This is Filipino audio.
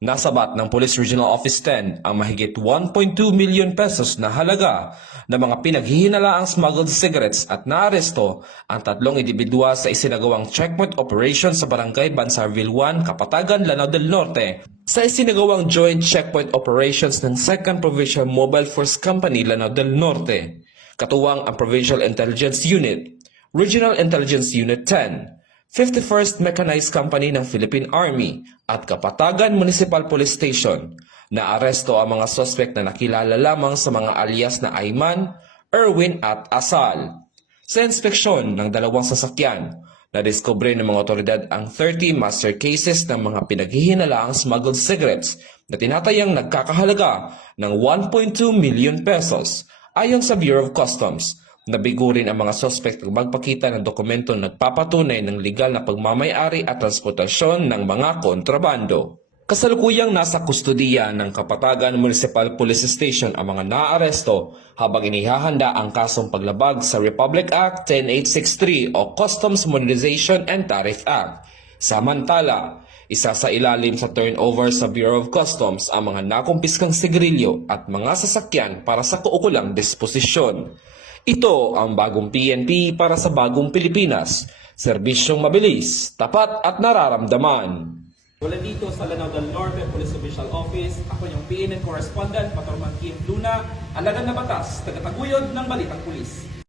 Nasabat ng Police Regional Office 10 ang mahigit 1.2 million pesos na halaga ng mga pinaghihinalaang smuggled cigarettes at naaresto ang tatlong individua sa isinagawang checkpoint operation sa Barangay Bansarville 1, Kapatagan, Lanao del Norte. Sa isinagawang joint checkpoint operations ng 2nd Provincial Mobile Force Company, Lanao del Norte, katuwang ang Provincial Intelligence Unit, Regional Intelligence Unit 10, 51st Mechanized Company ng Philippine Army at Kapatagan Municipal Police Station. Naaresto ang mga sospek na nakilala lamang sa mga alias na Ayman, Erwin at Asal. Sa inspeksyon ng dalawang sasakyan, nadiskubre ng mga otoridad ang 30 master cases ng mga pinaghihinalaang smuggled cigarettes na tinatayang nagkakahalaga ng 1.2 million pesos. Ayon sa Bureau of Customs, nabigo rin ang mga sospek na magpakita ng dokumento nagpapatunay ng legal na pagmamayari at transportasyon ng mga kontrabando. Kasalukuyang nasa kustodiya ng Kapatagan Municipal Police Station ang mga naaresto habang inihahanda ang kasong paglabag sa Republic Act 10863 o Customs Modernization and Tariff Act. Samantala, isa sa ilalim sa turnover sa Bureau of Customs ang mga nakumpiskang sigarilyo at mga sasakyan para sa kaukulang disposisyon. Ito ang bagong PNP para sa bagong Pilipinas. Serbisyong mabilis, tapat at nararamdaman. Wala dito sa Lanao del Norte Police Official Office, ako yung PNN Correspondent, Patrolman Kim Luna, alagad na batas, tagataguyod ng Balitang Pulis.